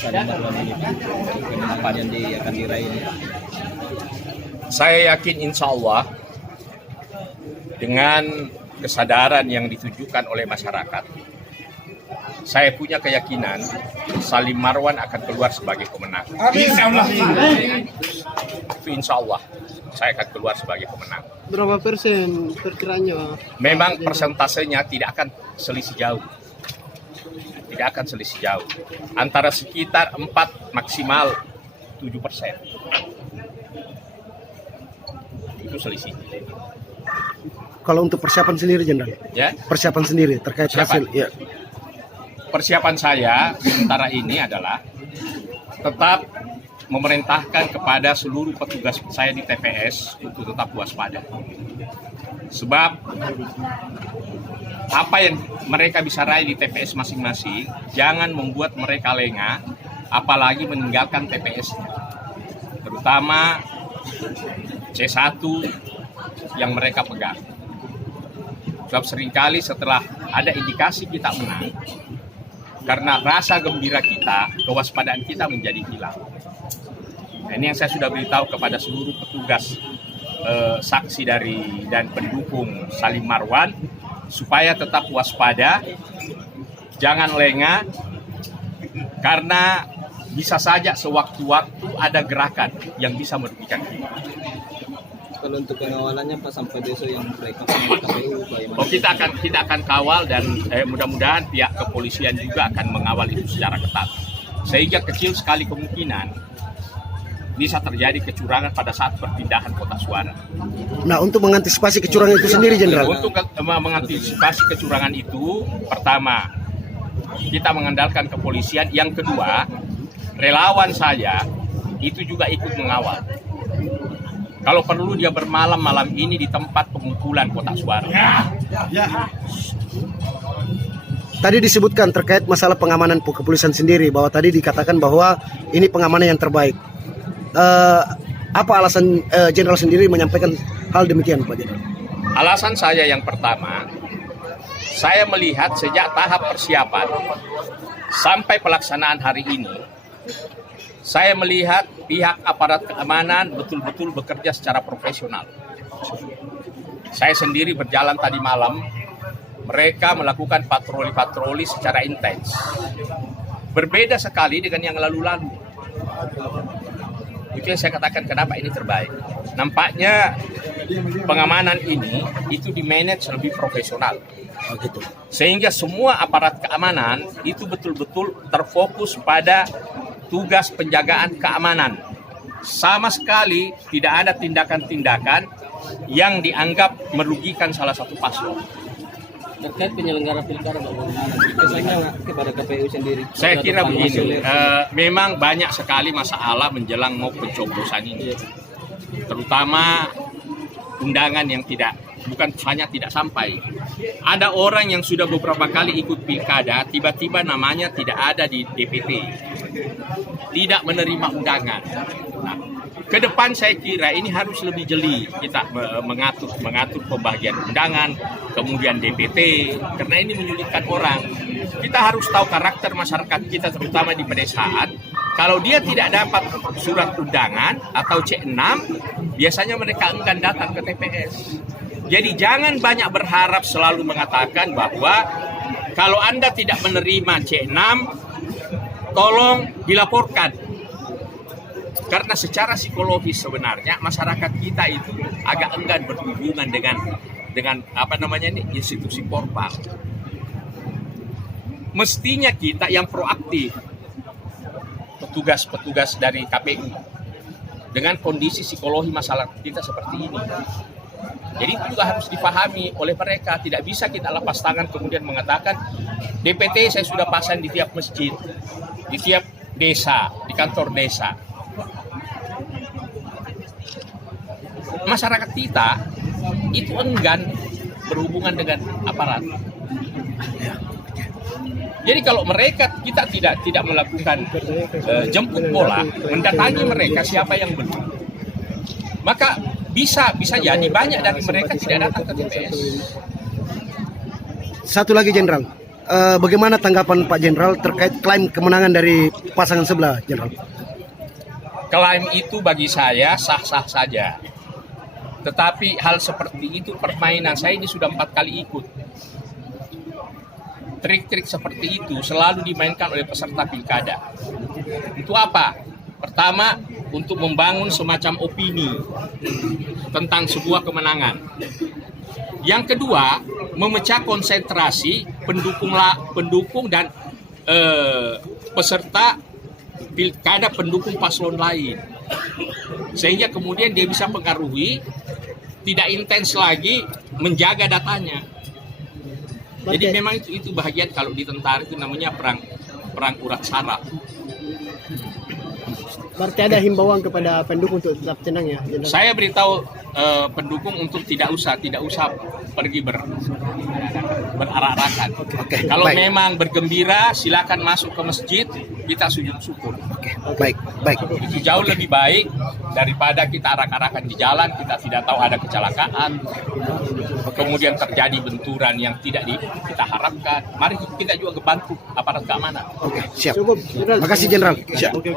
Salim Marwan ini kemenangan yang akan diraih ini? Saya yakin insya Allah dengan kesadaran yang ditunjukkan oleh masyarakat, saya punya keyakinan Salim Marwan akan keluar sebagai pemenang. Insya Allah saya akan keluar sebagai pemenang. Berapa persen perkiranya? Memang persentasenya tidak akan selisih jauh. Tidak akan selisih jauh. Antara sekitar 4 maksimal 7%. Itu selisih. Kalau untuk persiapan sendiri, Jenderal? Ya. Persiapan sendiri terkait hasil, ya. Persiapan saya sementara ini adalah tetap memerintahkan kepada seluruh petugas saya di TPS untuk tetap waspada. Sebab apa yang mereka bisa raih di TPS masing-masing, jangan membuat mereka lengah, apalagi meninggalkan TPS-nya. Terutama C1 yang mereka pegang. Sebab seringkali setelah ada indikasi kita menang, karena rasa gembira kita, kewaspadaan kita menjadi hilang. Nah, ini yang saya sudah beritahu kepada seluruh petugas saksi dari dan pendukung Salim Marwan, supaya tetap waspada, jangan lengah, karena bisa saja sewaktu-waktu ada gerakan yang bisa merugikan kita. Kalau untuk pengawalannya Pak sampai besok yang mereka KPU, Oh, kita akan kawal dan mudah-mudahan pihak kepolisian juga akan mengawal itu secara ketat. Sehingga kecil sekali kemungkinan bisa terjadi kecurangan pada saat perpindahan kotak suara. Nah, untuk mengantisipasi kecurangan itu sendiri, Jenderal? Untuk mengantisipasi kecurangan itu, pertama, kita mengandalkan kepolisian. Yang kedua, relawan saya itu juga ikut mengawal. Kalau perlu dia bermalam malam ini di tempat pengumpulan kotak suara. Tadi disebutkan terkait masalah pengamanan kepolisian sendiri, bahwa tadi dikatakan bahwa ini pengamanan yang terbaik. Apa alasan Jenderal sendiri menyampaikan hal demikian, Pak Jenderal? Alasan saya yang pertama, saya melihat sejak tahap persiapan sampai pelaksanaan hari ini, saya melihat pihak aparat keamanan betul-betul bekerja secara profesional. Saya sendiri berjalan tadi malam, mereka melakukan patroli-patroli secara intens. Berbeda sekali dengan yang lalu-lalu. Itu yang saya katakan kenapa ini terbaik. Nampaknya pengamanan ini itu dimanage lebih profesional. Sehingga semua aparat keamanan itu betul-betul terfokus pada tugas penjagaan keamanan. Sama sekali tidak ada tindakan-tindakan yang dianggap merugikan salah satu paslon. terkait penyelenggara pilkada bagaimana kepada KPU sendiri? Saya kira begini, memang banyak sekali masalah menjelang mau pencoblosan ini, terutama undangan yang bukan hanya tidak sampai. Ada orang yang sudah beberapa kali ikut pilkada, tiba-tiba namanya tidak ada di DPT, tidak menerima undangan. Nah, ke depan saya kira ini harus lebih jeli kita mengatur pembagian undangan, kemudian DPT, karena ini menyulitkan orang. Kita harus tahu karakter masyarakat kita, terutama di pedesaan. Kalau dia tidak dapat surat undangan atau C6, biasanya mereka enggan datang ke TPS. Jadi jangan banyak berharap selalu mengatakan bahwa kalau Anda tidak menerima C6, tolong dilaporkan. Karena secara psikologis sebenarnya masyarakat kita itu agak enggan berhubungan dengan institusi formal. Mestinya kita yang proaktif, petugas dari KPU, dengan kondisi psikologi masyarakat kita seperti ini. Jadi itu juga harus dipahami oleh mereka. Tidak bisa kita lepas tangan kemudian mengatakan DPT saya sudah pasang di tiap masjid, di tiap desa, di kantor desa. Masyarakat kita itu enggan berhubungan dengan aparat. Jadi kalau kita tidak melakukan jemput bola, mendatangi mereka siapa yang belum, maka bisa jadi banyak dari mereka tidak datang ke TPS. Satu lagi, Jenderal, bagaimana tanggapan Pak Jenderal terkait klaim kemenangan dari pasangan sebelah, Jenderal? Klaim itu bagi saya sah-sah saja. Tetapi hal seperti itu permainan saya ini sudah 4 kali ikut. Trik-trik seperti itu selalu dimainkan oleh peserta pilkada. Itu apa? Pertama, untuk membangun semacam opini tentang sebuah kemenangan. Yang kedua, memecah konsentrasi pendukung dan peserta pilkada pendukung paslon lain. Sehingga kemudian dia bisa mempengaruhi, tidak intens lagi menjaga datanya. Jadi memang itu bahagian kalau di tentara itu namanya perang urat saraf. Berarti ada himbauan kepada pendukung untuk tetap tenang ya, Jenderal? Saya beritahu pendukung untuk tidak usah pergi berarak-arakan. Kalau baik. memang bergembira, silakan masuk ke masjid, kita sujud syukur. Baik. Itu jauh lebih baik daripada kita arak-arakan di jalan, kita tidak tahu ada kecelakaan, kemudian terjadi benturan yang tidak kita harapkan. Mari kita juga bantu aparat keamanan. Siap. Cukup, Jenderal. Makasih, Jenderal. Oke.